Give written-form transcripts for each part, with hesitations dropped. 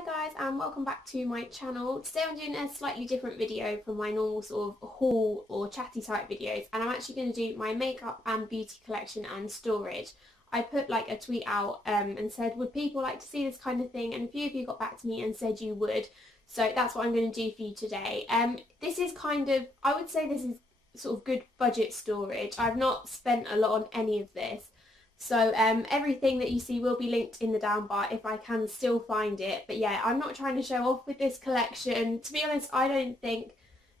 Hi guys, and welcome back to my channel. Today I'm doing a slightly different video from my normal sort of haul or chatty type videos, and I'm actually going to do my makeup and beauty collection and storage. I put like a tweet out and said would people like to see this kind of thing, and a few of you got back to me and said you would, so that's what I'm going to do for you today. This is kind of, I would say this is sort of good budget storage. I've not spent a lot on any of this. So everything that you see will be linked in the down bar if I can still find it. But yeah, I'm not trying to show off with this collection. To be honest, I don't think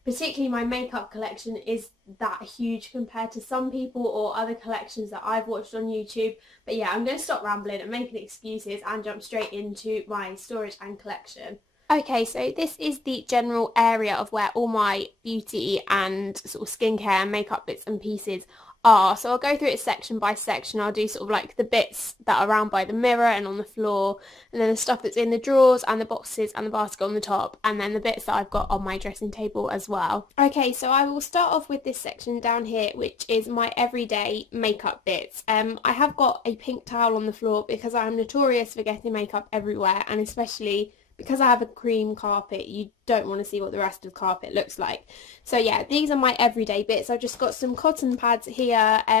particularly my makeup collection is that huge compared to some people or other collections that I've watched on YouTube. But yeah, I'm going to stop rambling and making excuses and jump straight into my storage and collection. Okay, so this is the general area of where all my beauty and sort of skincare and makeup bits and pieces are. So I'll go through it section by section. I'll do sort of like the bits that are around by the mirror and on the floor, and then the stuff that's in the drawers and the boxes and the basket on the top, and then the bits that I've got on my dressing table as well. Okay, so I will start off with this section down here, which is my everyday makeup bits. I have got a pink towel on the floor because I'm notorious for getting makeup everywhere, and especially because I have a cream carpet, you don't want to see what the rest of the carpet looks like. So yeah, these are my everyday bits. I've just got some cotton pads here. I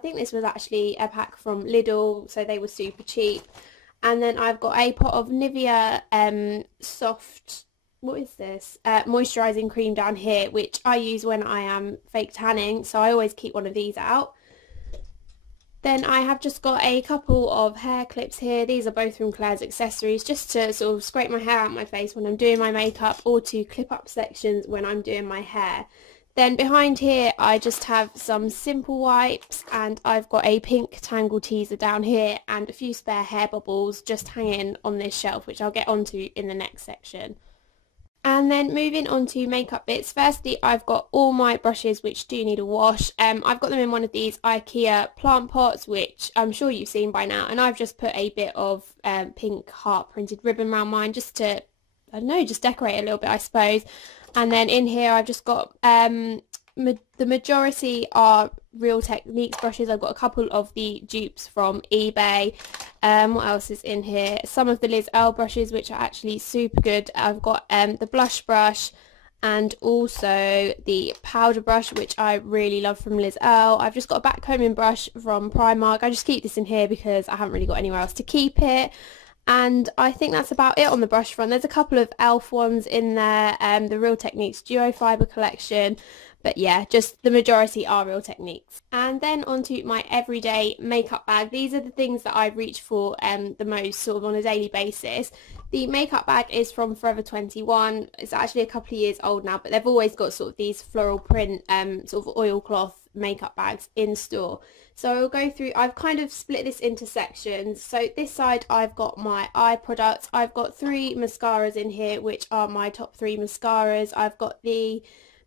think this was actually a pack from Lidl, so they were super cheap. And then I've got a pot of Nivea soft, what is this? Moisturising cream down here, which I use when I am fake tanning, so I always keep one of these out. Then I have just got a couple of hair clips here. These are both from Claire's Accessories, just to sort of scrape my hair out of my face when I'm doing my makeup, or to clip up sections when I'm doing my hair. Then behind here I just have some simple wipes, and I've got a pink Tangle teaser down here and a few spare hair bubbles just hanging on this shelf, which I'll get onto in the next section. And then moving on to makeup bits, firstly I've got all my brushes which do need a wash. I've got them in one of these IKEA plant pots, which I'm sure you've seen by now, and I've just put a bit of pink heart printed ribbon around mine just to, I don't know, just decorate a little bit I suppose. And then in here I've just got, the majority are Real Techniques brushes. I've got a couple of the dupes from eBay. What else is in here? Some of the Liz Earle brushes, which are actually super good. I've got the blush brush and also the powder brush, which I really love from Liz Earle. I've just got a back combing brush from Primark. I just keep this in here because I haven't really got anywhere else to keep it. And I think that's about it on the brush front. There's a couple of e.l.f. ones in there, the Real Techniques Duo Fibre collection. But yeah, just the majority are Real Techniques. And then onto my everyday makeup bag. These are the things that I reach for the most sort of on a daily basis. The makeup bag is from Forever 21. It's actually a couple of years old now, but they've always got sort of these floral print sort of oilcloth makeup bags in store. So I'll go through, I've kind of split this into sections. So this side I've got my eye products. I've got 3 mascaras in here, which are my top 3 mascaras. I've got the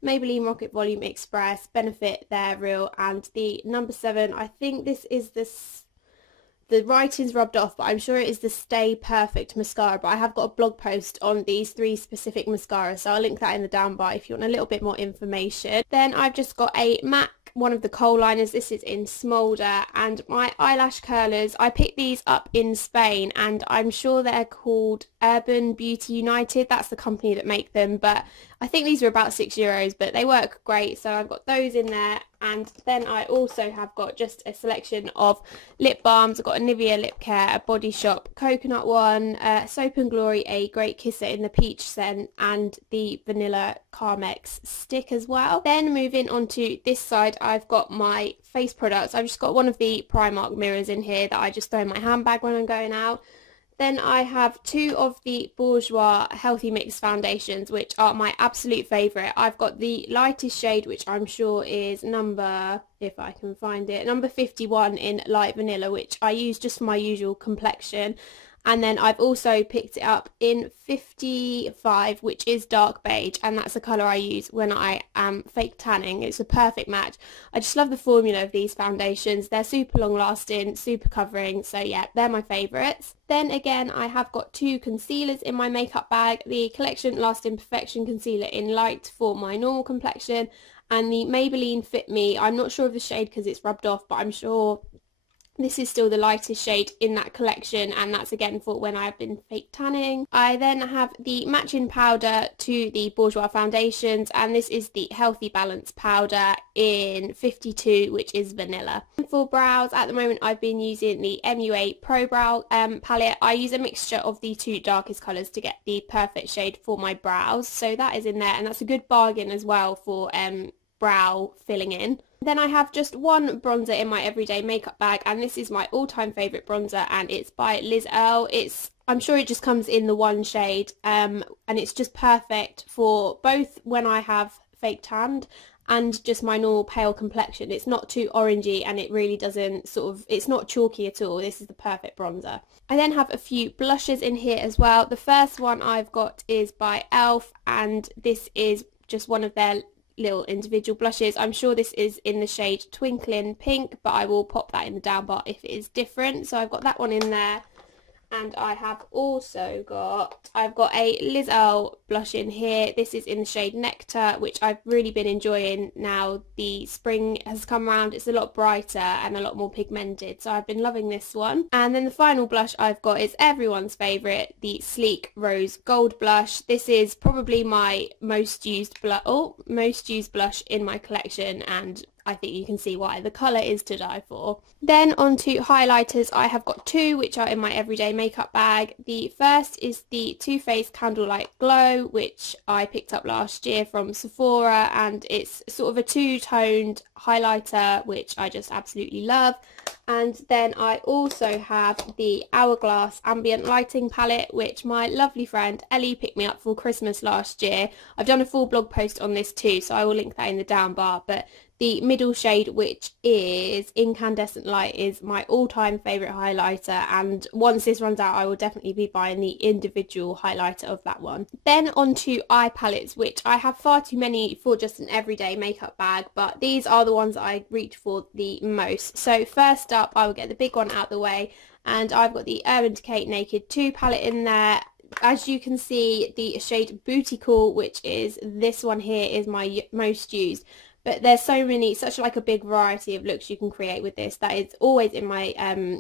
Maybelline Rocket Volume Express, Benefit They're Real, and the number 7. I think this is the writing's rubbed off, but I'm sure it is the Stay Perfect mascara. But I have got a blog post on these 3 specific mascaras, so I'll link that in the down bar if you want a little bit more information. Then I've just got a MAC, one of the kohl liners. This is in Smolder, and my eyelash curlers. I picked these up in Spain, and I'm sure they're called Urban Beauty United. That's the company that make them, but I think these are about €6, but they work great, so I've got those in there. And then I also have got just a selection of lip balms. I've got a Nivea Lip Care, a Body Shop coconut one, Soap and Glory, a Great Kisser in the peach scent, and the Vanilla Carmex stick as well. Then moving on to this side, I've got my face products. I've just got one of the Primark mirrors in here that I just throw in my handbag when I'm going out. Then I have 2 of the Bourjois Healthy Mix foundations, which are my absolute favourite. I've got the lightest shade, which I'm sure is number, if I can find it, number 51 in Light Vanilla, which I use just for my usual complexion. And then I've also picked it up in 55, which is dark beige, and that's the colour I use when I am fake tanning. It's a perfect match. I just love the formula of these foundations. They're super long lasting, super covering, so yeah, they're my favourites. Then again, I have got 2 concealers in my makeup bag. The Collection Lasting Perfection Concealer in Light for my normal complexion, and the Maybelline Fit Me. I'm not sure of the shade because it's rubbed off, but I'm sure This is still the lightest shade in that collection, and that's again for when I've been fake tanning. I then have the matching powder to the Bourjois foundations, and this is the Healthy Balance powder in 52, which is vanilla. For brows, at the moment I've been using the MUA Pro Brow palette. I use a mixture of the two darkest colours to get the perfect shade for my brows, so that is in there, and that's a good bargain as well for brow filling in. Then I have just one bronzer in my everyday makeup bag, and this is my all-time favourite bronzer, and it's by Liz Earle. I'm sure it just comes in the one shade, and it's just perfect for both when I have fake tanned and just my normal pale complexion. It's not too orangey, and it really doesn't it's not chalky at all. This is the perfect bronzer. I then have a few blushes in here as well. The first one I've got is by e.l.f. and this is just one of their little individual blushes. I'm sure this is in the shade Twinkling Pink, but I will pop that in the down bar if it is different. So I've got that one in there, and I have also got a Liz Earle blush in here. This is in the shade Nectar, which I've really been enjoying now the spring has come around. It's a lot brighter and a lot more pigmented, so I've been loving this one. And then the final blush I've got is everyone's favourite, the Sleek Rose Gold blush. This is probably my most used blush in my collection, and I think you can see why. The colour is to die for. Then on to highlighters. I have got two which are in my everyday makeup bag. The first is the Too Faced Candlelight Glow, which I picked up last year from Sephora, and it's sort of a two-toned highlighter which I just absolutely love. And then I also have the Hourglass Ambient Lighting palette, which my lovely friend Ellie picked me up for Christmas last year. I've done a full blog post on this too, so I will link that in the down bar, but the middle shade, which is Incandescent Light, is my all-time favourite highlighter, and once this runs out I will definitely be buying the individual highlighter of that one. Then on to eye palettes, which I have far too many for just an everyday makeup bag, but these are the ones that I reach for the most. So first up, I will get the big one out the way, and I've got the Urban Decay Naked 2 palette in there. As you can see, the shade Booty Call, which is this one here, is my most used. But there's such like a big variety of looks you can create with this. That is always in my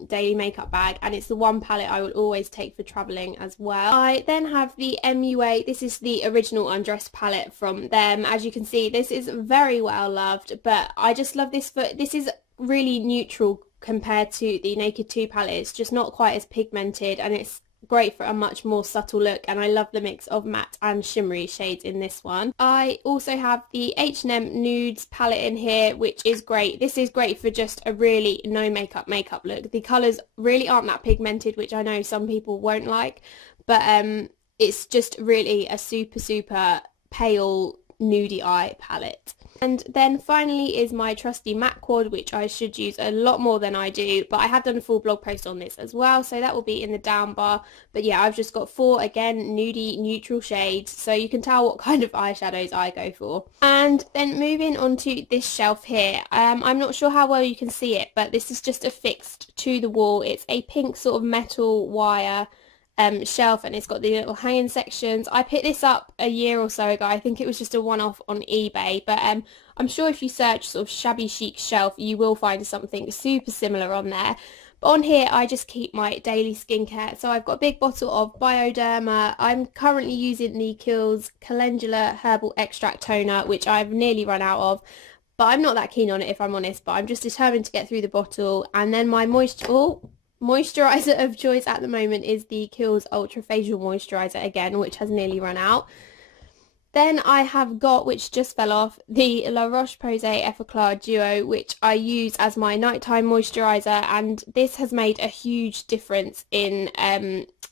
daily makeup bag, and it's the one palette I will always take for travelling as well. I then have the MUA. This is the original Undress palette from them. As you can see, this is very well loved, but I just love this this is really neutral compared to the Naked 2 palette. It's just not quite as pigmented, and it's great for a much more subtle look, and I love the mix of matte and shimmery shades in this one. I also have the H&M Nudes palette in here, which is great. This is great for just a really no makeup look. The colours really aren't that pigmented, which I know some people won't like, but it's just really a super pale nudie eye palette. And then finally is my trusty MAC quad, which I should use a lot more than I do, but I have done a full blog post on this as well, so that will be in the down bar. But yeah, I've just got 4, again, nudie neutral shades, so you can tell what kind of eyeshadows I go for. And then moving on to this shelf here, I'm not sure how well you can see it, but this is just affixed to the wall. It's a pink sort of metal wire shelf, and it's got the little hanging sections. I picked this up a year or so ago. I think it was just a one-off on eBay, but I'm sure if you search sort of shabby chic shelf, you will find something super similar on there. But on here I just keep my daily skincare. So I've got a big bottle of Bioderma. I'm currently using the Kiehl's Calendula Herbal Extract Toner, which I've nearly run out of, but I'm not that keen on it if I'm honest, but I'm just determined to get through the bottle. And then my moisturiser of choice at the moment is the Kiehl's Ultra Facial Moisturiser again, which has nearly run out. Then I have got, which just fell off, the La Roche-Posay Effaclar Duo, which I use as my nighttime moisturiser, and this has made a huge difference in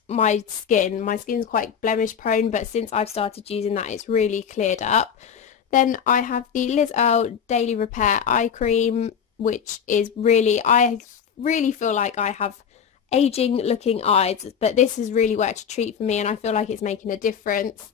my skin. My skin's quite blemish prone, but since I've started using that, it's really cleared up. Then I have the Liz Earle Daily Repair Eye Cream, which is I really feel like I have aging looking eyes, but this has really worked a treat for me, and I feel like it's making a difference.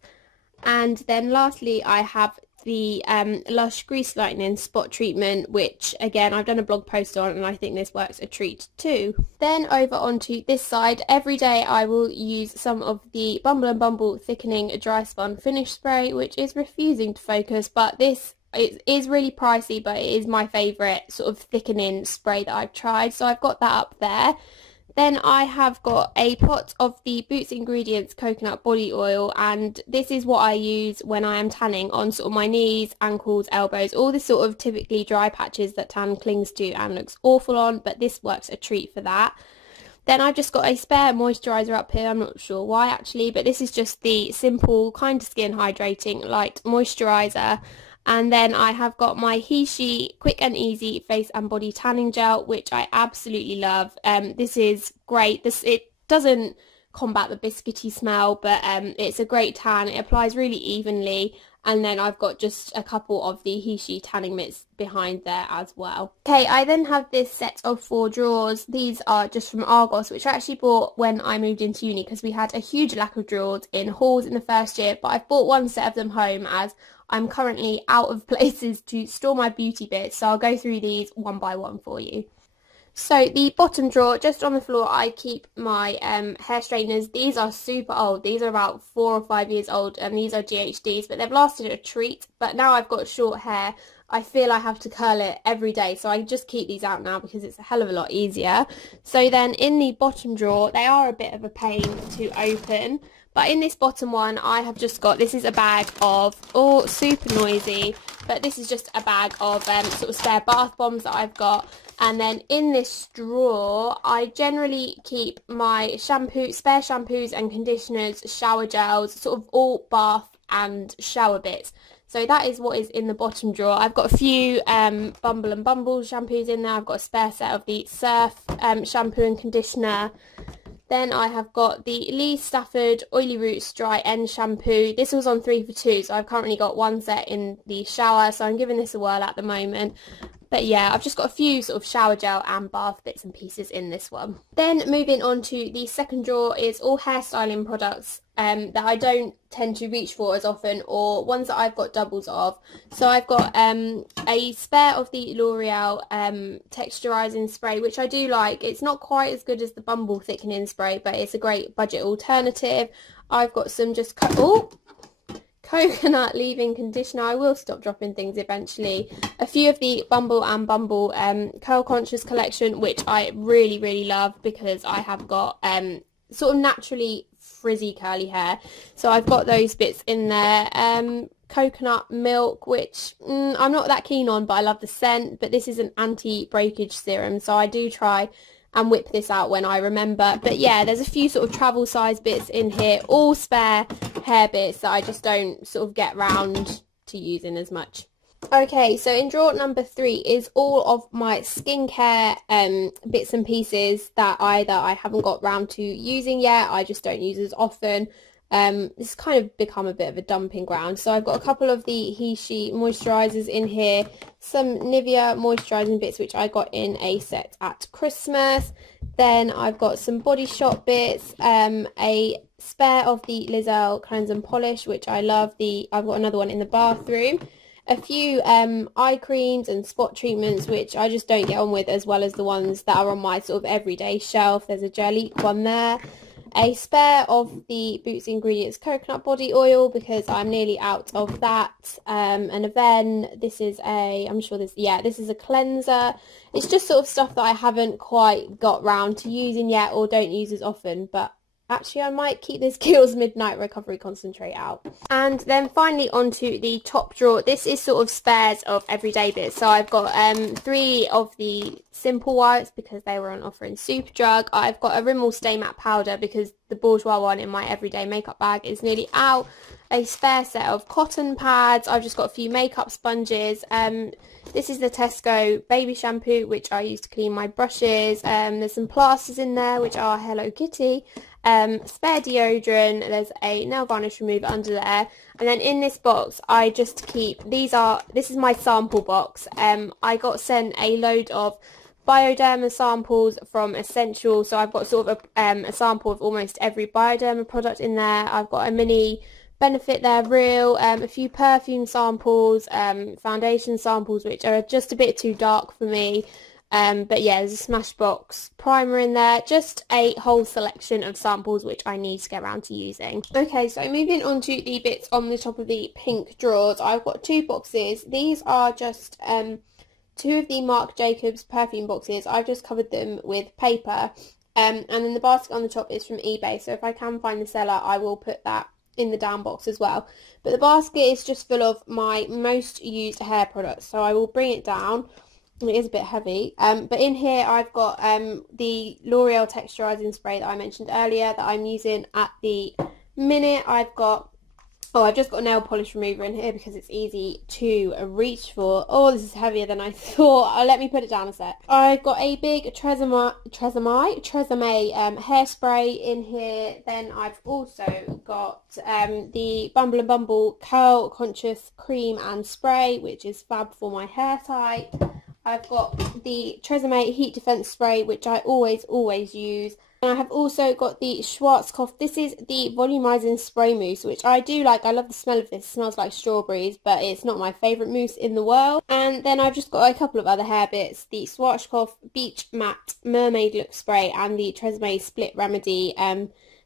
And then lastly I have the Lush Grease Lightening Spot Treatment, which again I've done a blog post on, and I think this works a treat too. Then over onto this side, every day I will use some of the Bumble and Bumble Thickening Dry Spun Finish Spray, which is refusing to focus, but this it is really pricey, but it is my favourite sort of thickening spray that I've tried. So I've got that up there. Then I have got a pot of the Boots Ingredients coconut body oil, and this is what I use when I am tanning on sort of my knees, ankles, elbows, all the sort of typically dry patches that tan clings to and looks awful on, but this works a treat for that. Then I've just got a spare moisturiser up here. I'm not sure why actually, but this is just the simple kind of skin hydrating light moisturiser. And then I have got my Heishi Quick and Easy Face and Body Tanning Gel, which I absolutely love. This is great. It doesn't combat the biscuity smell, but it's a great tan. It applies really evenly. And then I've got just a couple of the Heishi tanning mitts behind there as well. Okay, I then have this set of 4 drawers. These are just from Argos, which I actually bought when I moved into uni because we had a huge lack of drawers in halls in the first year. But I've bought one set of them home as I'm currently out of places to store my beauty bits. So I'll go through these one by one for you. So the bottom drawer, just on the floor, I keep my hair straighteners. These are super old. These are about 4 or 5 years old, and these are GHDs, but they've lasted a treat. But now I've got short hair, I feel I have to curl it every day, so I just keep these out now because it's a hell of a lot easier. So then in the bottom drawer, they are a bit of a pain to open. But in this bottom one, I have just got, this is a bag of, oh, super noisy, but this is just a bag of sort of spare bath bombs that I've got. And then in this drawer, I generally keep my shampoo, spare shampoos and conditioners, shower gels, sort of all bath and shower bits. So that is what is in the bottom drawer. I've got a few Bumble and Bumble shampoos in there. I've got a spare set of the Surf shampoo and conditioner. Then I have got the Lee Stafford Oily Roots Dry End Shampoo. This was on 3 for 2, so I've currently got one set in the shower, so I'm giving this a whirl at the moment. But yeah, I've just got a few sort of shower gel and bath bits and pieces in this one. Then moving on to the second drawer is all hairstyling products that I don't tend to reach for as often, or ones that I've got doubles of. So I've got a spare of the L'Oreal texturizing spray, which I do like. It's not quite as good as the Bumble thickening spray, but it's a great budget alternative. I've got some just coconut leave-in conditioner. I will stop dropping things eventually. A few of the Bumble and Bumble Curl Conscious collection, which I really, really love because I have got sort of naturally frizzy curly hair. So I've got those bits in there. Coconut milk, which I'm not that keen on, but I love the scent. But this is an anti-breakage serum, so I do try and whip this out when I remember. But yeah, there's a few sort of travel size bits in here, all spare hair bits that I just don't sort of get round to using as much. Okay, so in drawer number 3 is all of my skincare bits and pieces that either I haven't got round to using yet, I just don't use as often. It's kind of become a bit of a dumping ground. So I've got a couple of the Heishi moisturisers in here, some Nivea moisturising bits which I got in a set at Christmas. Then I've got some Body Shop bits, a spare of the Lizelle Cleanse and Polish, which I love. I've got another one in the bathroom. A few eye creams and spot treatments which I just don't get on with, as well as the ones that are on my sort of everyday shelf. There's a Gelique one there. A spare of the Boots Ingredients coconut body oil because I'm nearly out of that. And then this is this is a cleanser. It's just sort of stuff that I haven't quite got round to using yet or don't use as often, but actually I might keep this Kiehl's Midnight Recovery Concentrate out. And then finally onto the top drawer. This is sort of spares of everyday bits. So I've got 3 of the Simple Whites because they were on offer in Superdrug. I've got a Rimmel Stay Matte Powder because the Bourjois one in my everyday makeup bag is nearly out. A spare set of cotton pads. I've just got a few makeup sponges. This is the Tesco baby shampoo which I use to clean my brushes. There's some plasters in there which are Hello Kitty. Spare deodorant, there's a nail varnish remover under there, and then in this box I just keep, this is my sample box. I got sent a load of Bioderma samples from Essential, so I've got sort of a sample of almost every Bioderma product in there. I've got a mini Benefit They're Real, a few perfume samples, foundation samples which are just a bit too dark for me. But yeah, there's a Smashbox primer in there, just a whole selection of samples which I need to get around to using. Okay, so moving on to the bits on the top of the pink drawers, I've got 2 boxes. These are just 2 of the Marc Jacobs perfume boxes. I've just covered them with paper, and then the basket on the top is from eBay, so if I can find the seller I will put that in the down box as well. But the basket is just full of my most used hair products, so I will bring it down. It is a bit heavy, but in here I've got the L'Oreal texturizing spray that I mentioned earlier that I'm using at the minute. I've just got a nail polish remover in here because it's easy to reach for. Oh, this is heavier than I thought. Let me put it down a sec. I've got a big Tresemme hairspray in here. Then I've also got the Bumble & Bumble Curl Conscious Cream and Spray, which is fab for my hair type. I've got the Tresemme Heat Defense Spray, which I always use. And I have also got the Schwarzkopf. This is the volumizing spray mousse, which I do like. I love the smell of this. It smells like strawberries, but it's not my favourite mousse in the world. And then I've just got a couple of other hair bits. The Schwarzkopf Beach Matte Mermaid Look Spray and the Tresemme Split Remedy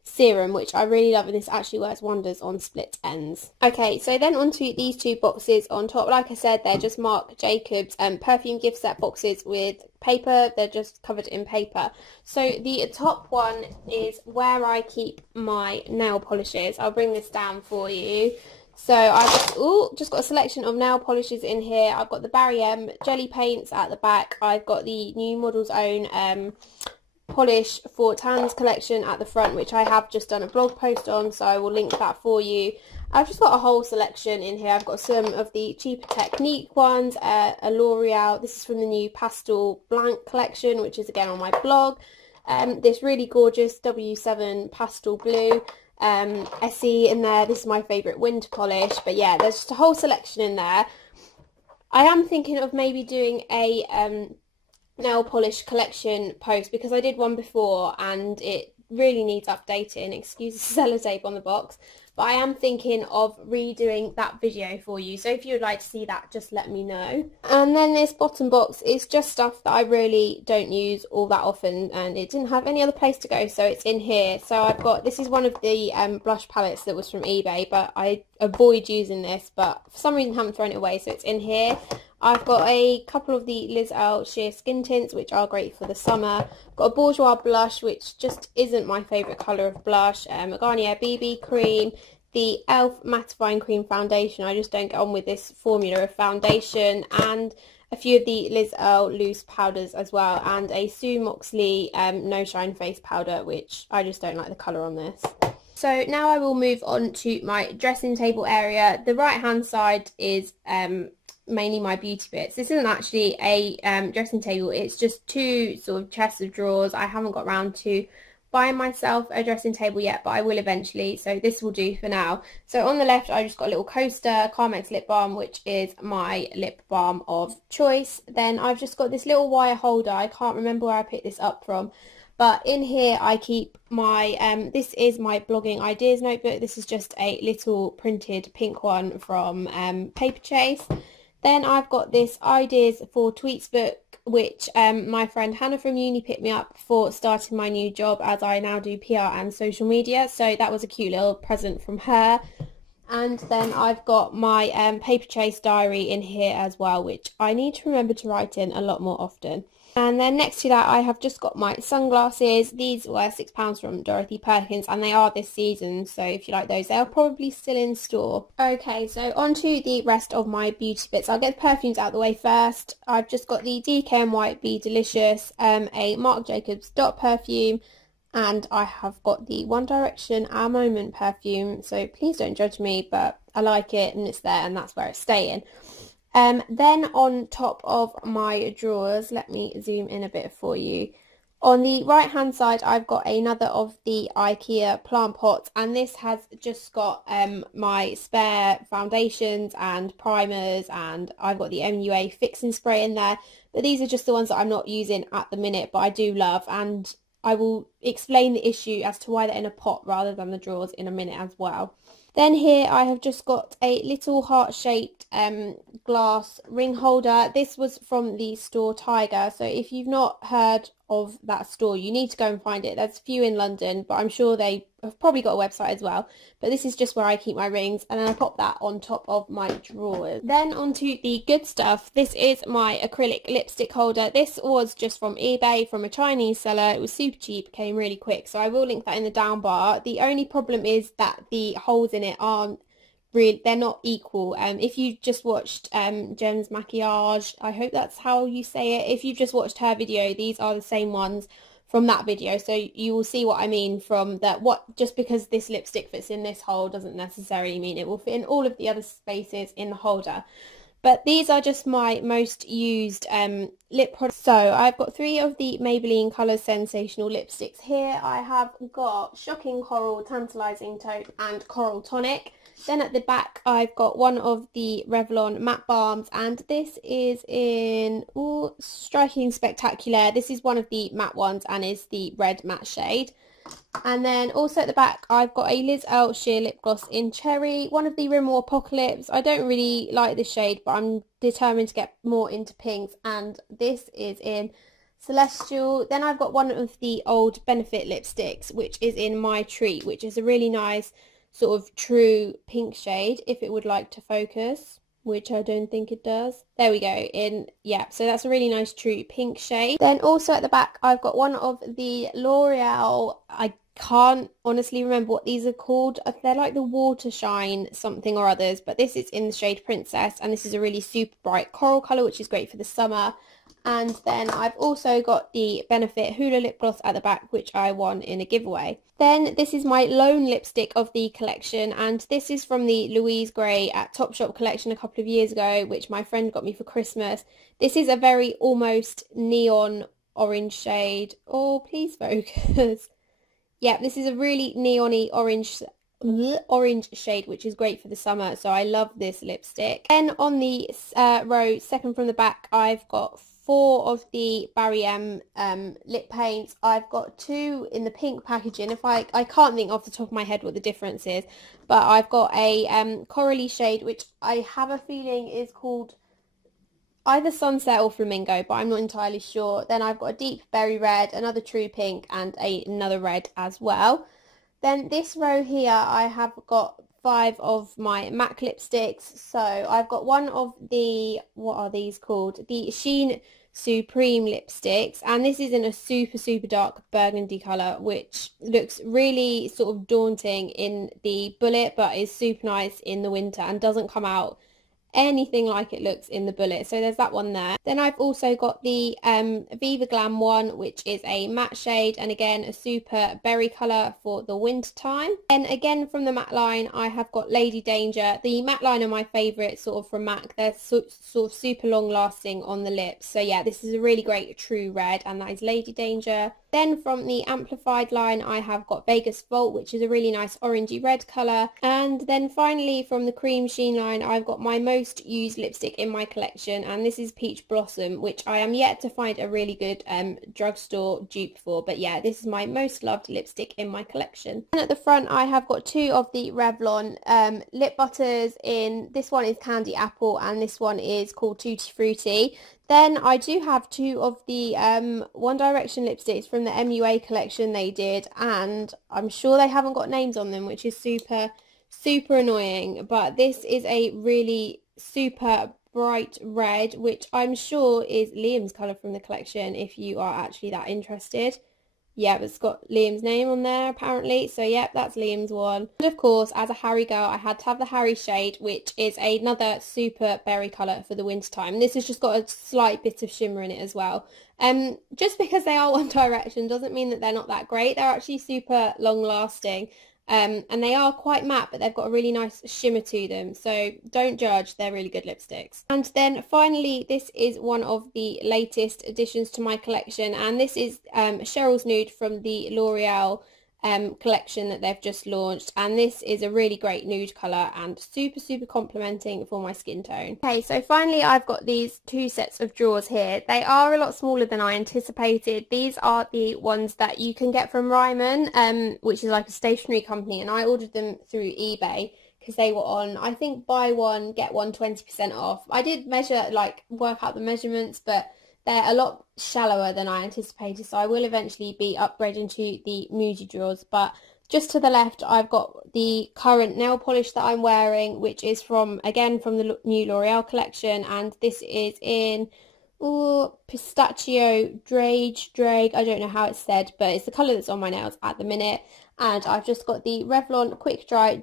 serum, which I really love, and this actually works wonders on split ends. Okay, so then onto these 2 boxes on top. Like I said, they're just Marc Jacobs perfume gift set boxes with paper. They're just covered in paper. So the top one is where I keep my nail polishes. I'll bring this down for you. So I've just got a selection of nail polishes in here. I've got the Barry M jelly paints at the back. I've got the New Model's Own polish for tans collection at the front, which I have just done a blog post on, so I will link that for you. I've just got a whole selection in here. I've got some of the cheaper Technique ones, a L'Oreal. This is from the new Pastel Blanc collection, which is again on my blog. This really gorgeous W7 Pastel Blue Essie in there. This is my favourite winter polish. But yeah, there's just a whole selection in there. I am thinking of maybe doing a nail polish collection post, because I did one before and it really needs updating. Excuse the sellotape on the box, but I am thinking of redoing that video for you, so if you would like to see that, just let me know. And then this bottom box is just stuff that I really don't use all that often, and it didn't have any other place to go, so it's in here. So I've got, this is one of the blush palettes that was from eBay, but I avoid using this, but for some reason haven't thrown it away, so it's in here. I've got a couple of the Liz Earle Sheer Skin Tints, which are great for the summer. I've got a Bourjois blush, which just isn't my favourite colour of blush. A Garnier BB cream. The e.l.f. Mattifying Cream Foundation. I just don't get on with this formula of foundation. And a few of the Liz Earle loose powders as well. And a Sue Moxley No Shine Face Powder, which I just don't like the colour on this. So now I will move on to my dressing table area. The right hand side is mainly my beauty bits. This isn't actually a dressing table, it's just 2 sort of chests of drawers. I haven't got around to buying myself a dressing table yet, but I will eventually, so this will do for now. So on the left I just got a little coaster, Carmex lip balm, which is my lip balm of choice. Then I've just got this little wire holder. I can't remember where I picked this up from, but in here I keep my, this is my blogging ideas notebook. This is just a little printed pink one from Paperchase. Then I've got this Ideas for Tweets book, which my friend Hannah from uni picked me up for starting my new job, as I now do PR and social media. So that was a cute little present from her. And then I've got my Paperchase diary in here as well, which I need to remember to write in a lot more often. And then next to that I have just got my sunglasses. These were £6 from Dorothy Perkins, and they are this season, so if you like those, they are probably still in store. Okay, so on to the rest of my beauty bits. I'll get the perfumes out of the way first. I've just got the DKNY Be Delicious, a Marc Jacobs Dot perfume, and I have got the One Direction Our Moment perfume, so please don't judge me, but I like it and it's there and that's where it's staying. Then on top of my drawers, let me zoom in a bit for you. On the right hand side I've got another of the IKEA plant pots, and this has just got my spare foundations and primers, and I've got the MUA fixing spray in there, but these are just the ones that I'm not using at the minute but I do love, and I will explain the issue as to why they're in a pot rather than the drawers in a minute as well. Then here I have just got a little heart-shaped glass ring holder. This was from the store Tiger, so if you've not heard of that store, you need to go and find it. There's a few in London, but I'm sure they have probably got a website as well. But this is just where I keep my rings, and then I pop that on top of my drawers. Then onto the good stuff. This is my acrylic lipstick holder. This was just from eBay from a Chinese seller. It was super cheap, came really quick, so I will link that in the down bar. The only problem is that the holes in it aren't really, they're not equal. If you just watched Gem's Maquillage, I hope that's how you say it, if you've just watched her video, these are the same ones from that video, so you will see what I mean from that. Just because this lipstick fits in this hole doesn't necessarily mean it will fit in all of the other spaces in the holder. But these are just my most used lip products. So I've got 3 of the Maybelline Colour Sensational lipsticks here. I have got Shocking Coral, Tantalising Taupe and Coral Tonic. Then at the back I've got one of the Revlon matte balms, and this is in Striking Spectacular. This is one of the matte ones and is the red matte shade. And then also at the back I've got a Liz Earle Sheer Lip Gloss in Cherry, one of the Rimmel Apocalypse. I don't really like this shade, but I'm determined to get more into pinks, and this is in Celestial. Then I've got one of the old Benefit lipsticks, which is in My Treat, which is a really nice sort of true pink shade, if it would like to focus, which I don't think it does. There we go. So that's a really nice true pink shade. Then also at the back I've got one of the L'Oreal, I can't honestly remember what these are called. They're like the Water Shine something or others, but this is in the shade Princess, and this is a really super bright coral colour, which is great for the summer. And then I've also got the Benefit Hoola lip gloss at the back, which I won in a giveaway. Then this is my lone lipstick of the collection, and this is from the Louise Gray at Topshop collection a couple of years ago, which my friend got me for Christmas. This is a very almost neon orange shade. Oh, please focus. Yeah, this is a really neon-y orange shade, which is great for the summer, so I love this lipstick. Then on the row second from the back I've got 4 of the Barry M lip paints. I've got 2 in the pink packaging. If I can't think off the top of my head what the difference is, but I've got a corally shade, which I have a feeling is called either Sunset or Flamingo, but I'm not entirely sure. Then I've got a deep berry red, another true pink, and another red as well. Then this row here I have got 5 of my MAC lipsticks. So I've got one of the, what are these called? The Sheen Supreme lipsticks, and this is in a super dark burgundy colour, which looks really sort of daunting in the bullet, but is super nice in the winter and doesn't come out anything like it looks in the bullet. So there's that one there. Then I've also got the Viva Glam one, which is a matte shade, and again a super berry colour for the winter time. And again from the matte line I have got Lady Danger. The matte line are my favourite sort of from MAC. They're sort of super long lasting on the lips. So yeah, this is a really great true red, and that is Lady Danger. Then from the Amplified line I have got Vegas Vault, which is a really nice orangey red colour. And then finally from the Cream Sheen line I've got my most used lipstick in my collection, and this is Peach Blossom, which I am yet to find a really good drugstore dupe for, but yeah, this is my most loved lipstick in my collection. And at the front I have got 2 of the Revlon lip butters in, this one is Candy Apple and this one is called Tutti Frutti. Then I do have 2 of the One Direction lipsticks from the MUA collection they did, and I'm sure they haven't got names on them, which is super annoying. But this is a really super bright red, which I'm sure is Liam's colour from the collection, if you are actually that interested. Yeah, it's got Liam's name on there apparently, so yeah, that's Liam's one. And of course, as a Harry girl, I had to have the Harry shade, which is another super berry colour for the winter time. This has just got a slight bit of shimmer in it as well. Just because they are One Direction doesn't mean that they're not that great. They're actually super long lasting. And they are quite matte, but they've got a really nice shimmer to them, so don't judge, they're really good lipsticks. And then finally, this is one of the latest additions to my collection, and this is Cheryl's Nude from the L'Oreal collection that they've just launched, and this is a really great nude colour and super complementing for my skin tone. Okay, so finally I've got these two sets of drawers here. They are a lot smaller than I anticipated. These are the ones that you can get from Ryman, which is like a stationery company, and I ordered them through eBay because they were on, I think, buy one get one 20% off. I did work out the measurements, but they're a lot shallower than I anticipated, so I will eventually be upgrading to the Moody drawers. But just to the left, I've got the current nail polish that I'm wearing, which is from the new L'Oreal collection, and this is in pistachio drage, I don't know how it's said, but it's the colour that's on my nails at the minute. And I've just got the Revlon quick dry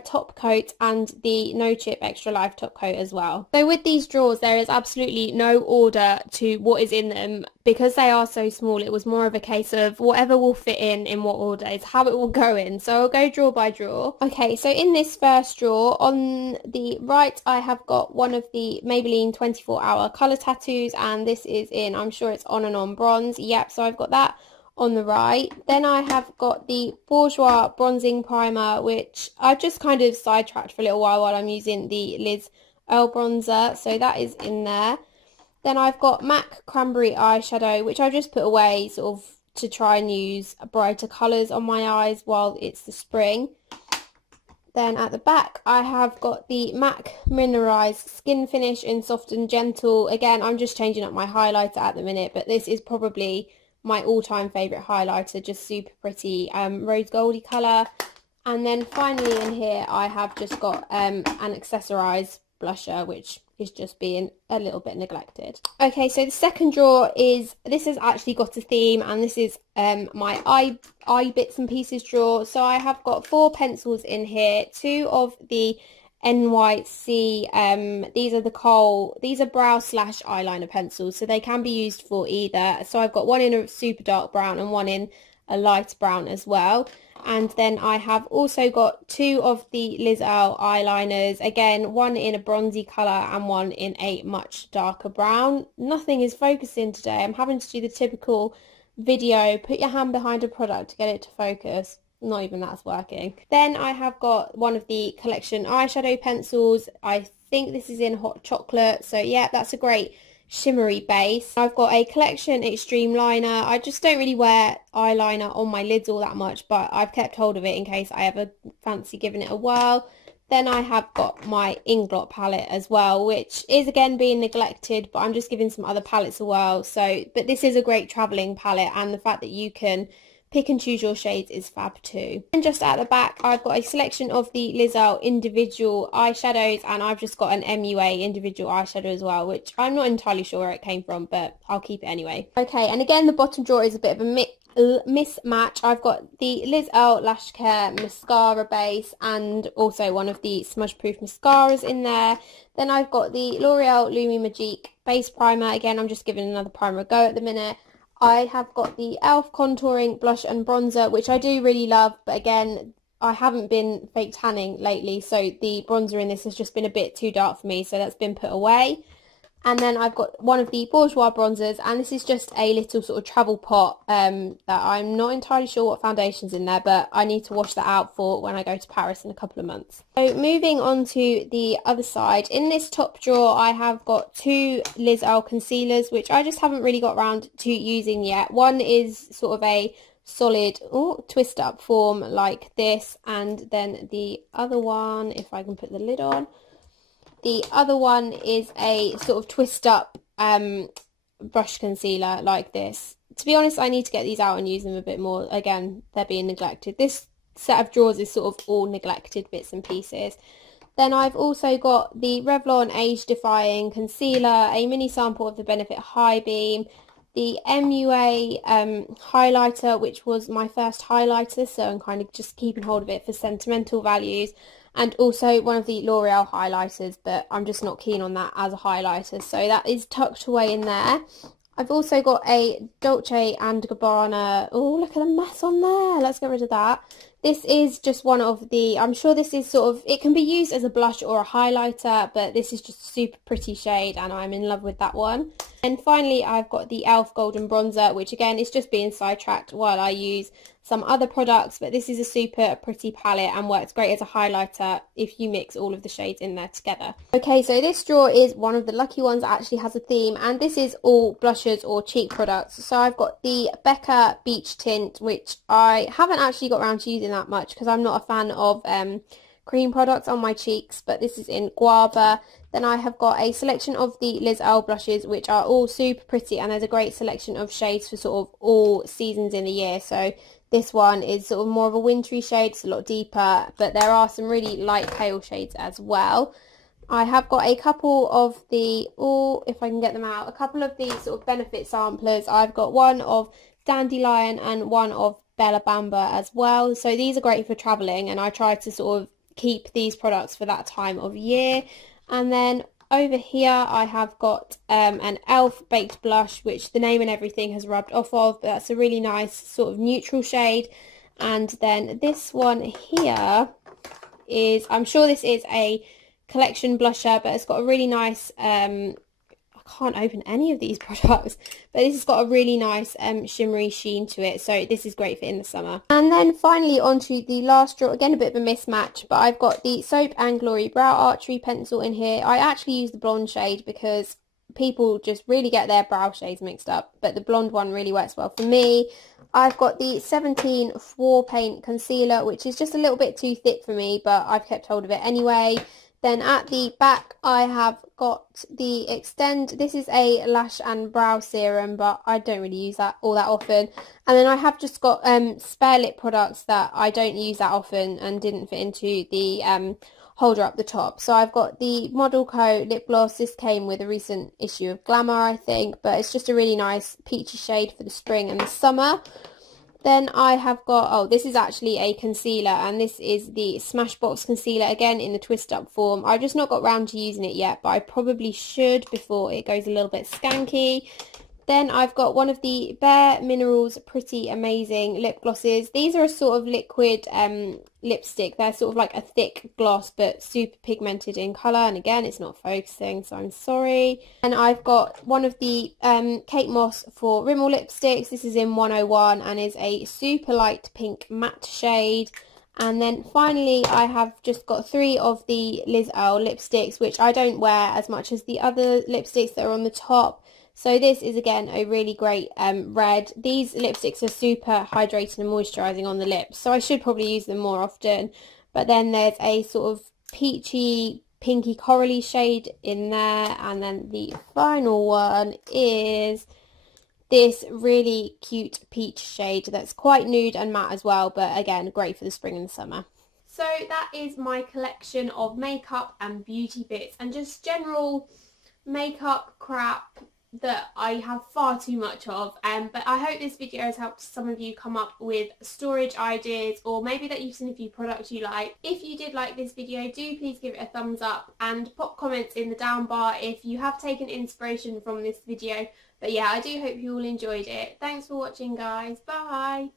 top coat and the No Chip Extra Life top coat as well. So with these drawers, there is absolutely no order to what is in them. Because they are so small, it was more of a case of whatever will fit in what order is how it will go in. So I'll go drawer by drawer. Okay, so in this first drawer, on the right, I have got one of the Maybelline 24-hour colour tattoos, and this is in, I'm sure it's On and On bronze. Yep, so I've got that on the right. Then I have got the Bourjois bronzing primer, which I've just kind of sidetracked for a little while I'm using the Liz Earl bronzer, so that is in there. Then I've got MAC Cranberry eyeshadow, which I just put away sort of to try and use brighter colours on my eyes while it's the spring. Then at the back I have got the MAC Mineralized Skin Finish in Soft and Gentle. Again, I'm just changing up my highlighter at the minute, but this is probably my all-time favourite highlighter, just super pretty rose goldy colour. And then finally in here I have just got an accessorised blusher, which is just being a little bit neglected. Okay, so the second drawer this has actually got a theme, and this is my eye bits and pieces drawer. So I have got 4 pencils in here, 2 of the NYC, these are brow / eyeliner pencils, so they can be used for either. So I've got one in a super dark brown and one in a light brown as well. And then I have also got 2 of the Liz Earl eyeliners, again one in a bronzy colour and one in a much darker brown. Nothing is focusing today. I'm having to do the typical video, put your hand behind a product to get it to focus. Not even that's working. Then I have got one of the collection eyeshadow pencils. I think this is in Hot Chocolate, so yeah, that's a great shimmery base. I've got a collection extreme liner. I just don't really wear eyeliner on my lids all that much, but I've kept hold of it in case I ever fancy giving it a whirl. Then I have got my Inglot palette as well, which is again being neglected, but I'm just giving some other palettes a whirl. But this is a great travelling palette, and the fact that you can pick and choose your shades is fab too. And just at the back I've got a selection of the Liz Earl individual eyeshadows, and I've just got an MUA individual eyeshadow as well, which I'm not entirely sure where it came from, but I'll keep it anyway. Okay, and again the bottom drawer is a bit of a mismatch. I've got the Liz Earl Lash Care mascara base and also one of the smudge proof mascaras in there. Then I've got the L'Oreal Lumi Magique base primer. Again, I'm just giving another primer a go at the minute. I have got the e.l.f. contouring blush and bronzer, which I do really love, but again, I haven't been fake tanning lately, so the bronzer in this has just been a bit too dark for me, so that's been put away. And then I've got one of the Bourjois bronzers, and this is just a little sort of travel pot that I'm not entirely sure what foundation's in there, but I need to wash that out for when I go to Paris in a couple of months. So moving on to the other side, in this top drawer I have got 2 Liz Earl concealers, which I just haven't really got around to using yet. One is sort of a solid twist up form like this, and then the other one, if I can put the lid on, the other one is a sort of twist up brush concealer like this. To be honest, I need to get these out and use them a bit more. Again, they're being neglected. This set of drawers is sort of all neglected bits and pieces. Then I've also got the Revlon Age Defying Concealer, a mini sample of the Benefit High Beam, the MUA highlighter, which was my first highlighter, so I'm kind of just keeping hold of it for sentimental values, and also one of the L'Oreal highlighters, but I'm just not keen on that as a highlighter, so that is tucked away in there. I've also got a Dolce & Gabbana, oh look at the mess on there, let's get rid of that. This is just one of the, I'm sure this is sort of, it can be used as a blush or a highlighter, but this is just a super pretty shade and I'm in love with that one. And finally I've got the e.l.f. Golden Bronzer, which again is just being sidetracked while I use some other products, but this is a super pretty palette and works great as a highlighter if you mix all of the shades in there together. Okay, so this drawer is one of the lucky ones that actually has a theme, and this is all blushes or cheek products. So I've got the Becca Beach Tint, which I haven't actually got around to using that much because I'm not a fan of cream products on my cheeks, but this is in Guava. Then I have got a selection of the Liz Earle blushes, which are all super pretty, and there's a great selection of shades for sort of all seasons in the year. So this one is sort of more of a wintry shade, it's a lot deeper, but there are some really light pale shades as well. I have got a couple of the, if I can get them out, a couple of the sort of Benefit samplers. I've got one of Dandelion and one of Bella Bamba as well. So these are great for travelling, and I try to sort of keep these products for that time of year. And then over here I have got an e.l.f. baked blush, which the name and everything has rubbed off of, but that's a really nice sort of neutral shade. And then this one here is, I'm sure this is a collection blusher, but it's got a really nice I can't open any of these products, but this has got a really nice shimmery sheen to it, so this is great for in the summer. And then finally onto the last drawer, again a bit of a mismatch, but I've got the Soap and Glory Brow Archery pencil in here. I actually use the blonde shade because people just really get their brow shades mixed up, but the blonde one really works well for me. I've got the 17 War Paint Concealer, which is just a little bit too thick for me, but I've kept hold of it anyway. Then at the back I have got the Extend. This is a lash and brow serum, but I don't really use that all that often. And then I have just got spare lip products that I don't use that often and didn't fit into the holder up the top. So I've got the Model Co lip gloss. This came with a recent issue of Glamour, I think, but it's just a really nice peachy shade for the spring and the summer. Then I have got, this is actually a concealer, and this is the Smashbox concealer, again in the twist up form. I've just not got round to using it yet, but I probably should before it goes a little bit skanky. Then I've got one of the Bare Minerals Pretty Amazing lip glosses. These are a sort of liquid lipstick. They're sort of like a thick gloss but super pigmented in colour, and again it's not focusing, so I'm sorry. And I've got one of the Kate Moss for Rimmel lipsticks. This is in 101 and is a super light pink matte shade. And then finally I have just got 3 of the Liz Earle lipsticks, which I don't wear as much as the other lipsticks that are on the top. So this is again a really great red. These lipsticks are super hydrating and moisturising on the lips, so I should probably use them more often. But then there's a sort of peachy, pinky corally shade in there. And then the final one is this really cute peach shade that's quite nude and matte as well, but again great for the spring and the summer. So that is my collection of makeup and beauty bits and just general makeup crap that I have far too much of, but I hope this video has helped some of you come up with storage ideas, or maybe that you've seen a few products you like. If you did like this video, do please give it a thumbs up and pop comments in the down bar if you have taken inspiration from this video. But yeah, I do hope you all enjoyed it. Thanks for watching guys, bye!